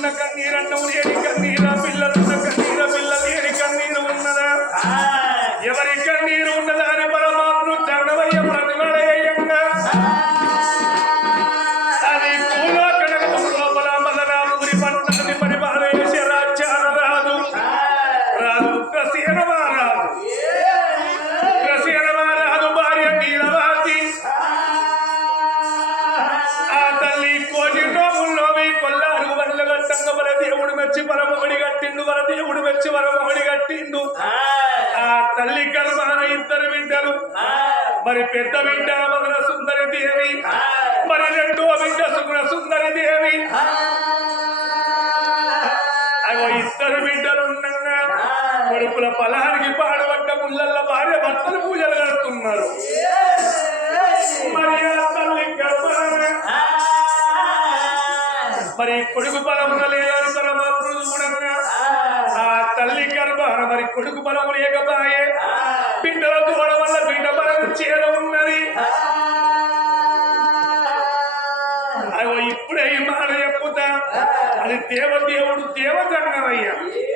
అన్నమున్న కన్నీరన్నం లేని కన్నీరా మెచ్చి పరమొడి కట్టిండు. ఆ. తల్లి కర్మాన ఇద్దరు బిడ్డలు. మరి పెద్ద బిడ్డ మగన సుందరి దేవి. మరి రెండో బిడ్డ సుగుణ సుందరి దేవి. అగో ఇద్దరు బిడ్డలు ఉండగా కొడుకుల పొలానికి పాడబడ్డ ముళ్ళల్ల భార్య భర్తలు పూజలు కడుతున్నారు. మరి తల్లి మరి కొడుకు బలమున లేదని పరమాత్ముడు కొడుకు బలము లేకపాయే. బిడ్డల దూడ వల్ల బిడ్డ బలం చేద ఉన్నది. ఇప్పుడే ఈ మాట చెప్పుతా. అది దేవదేవుడు దేవతంగమయ్యా మహిళగల్లోడు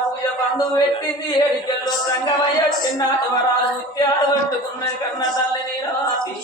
పూజ బంధు పెట్టింది. ఏడికెళ్ళో సంగమయ్య చిన్న వరాలు ముత్యాలు పట్టుకున్నది కన్న తల్లి నీలవాతి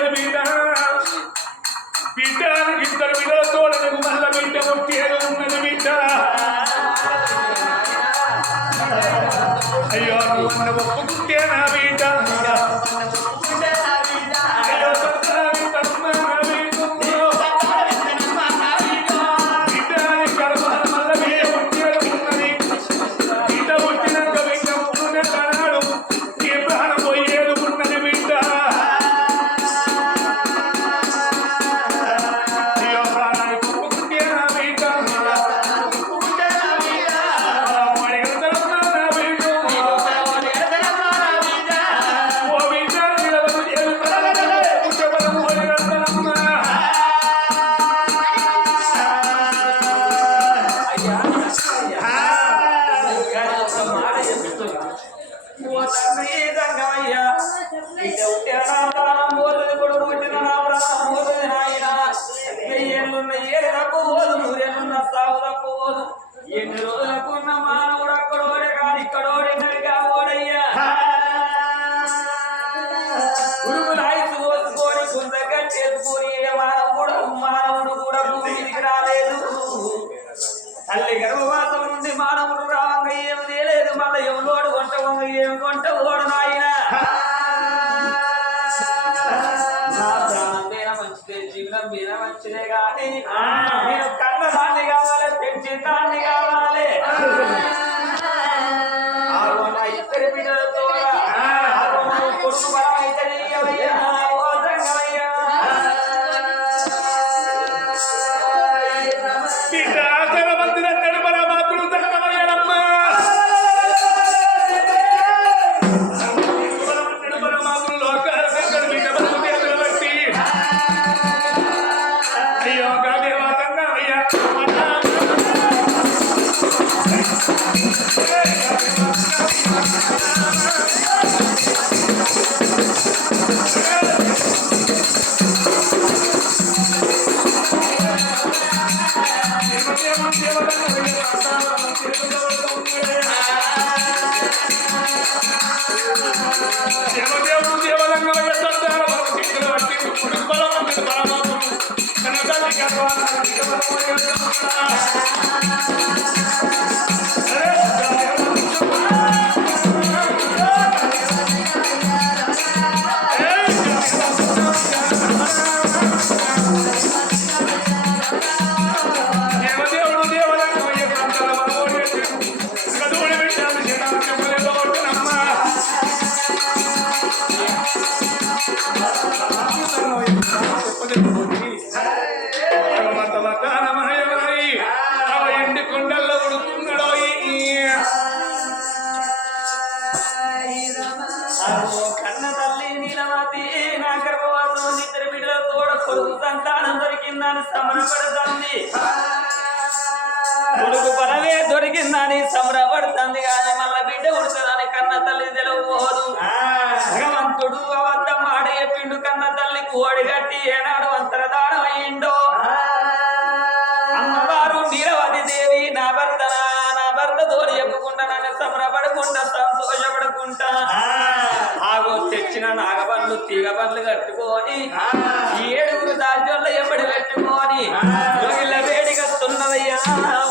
లేదు బిడ్డ. బిడ్డ ఇద్దరు బిడ్డలతో నాకు మల్ల బిడ్డ పుట్టేది ఉన్నది బిడ్డ. అయ్యో నువ్వు అన్న ఒప్పుకుంటే నా బిడ్డ. తల్లి గర్భవాసం నుండి మానవుడు రావంగా ఏమి తేలేదు మళ్ళీ ఎవలోడు కొంట వంగ ఏమి కొంట ఓడు నాయన నా ప్రాణం మీద మంచిదే జీవనం మీద మంచిదే కానీ నేను కన్న దాన్ని కావాలి పెంచి దాన్ని కావాలి ఆగో నా ఇద్దరి బిడ్డలతో ఆగో నా కొడుకు సంబరపడుతుంది కొడుకు పరమే దొరికిందని సంబరపడుతుంది కానీ మళ్ళా బిడ్డ ఉడతదని కన్న తల్లి తెలవబోదు. భగవంతుడు అబద్ధం ఆడ చెప్పిండు కన్న తల్లికి ఓడిగట్టి ఏనాడు అంతరదానం అయిండో అమ్మవారు నీలవతి దేవి నా భర్త నా భర్త తోడు చెప్పుకుంటా నన్ను సంబరపడకుండా సంతోషపడకుండా. ఆగో తెచ్చిన నాగపళ్ళు తీగ పళ్ళు కట్టుకొని ఏడుగురు దాజోళ్ళ ఎప్పటి పెట్టుకొని Yeah.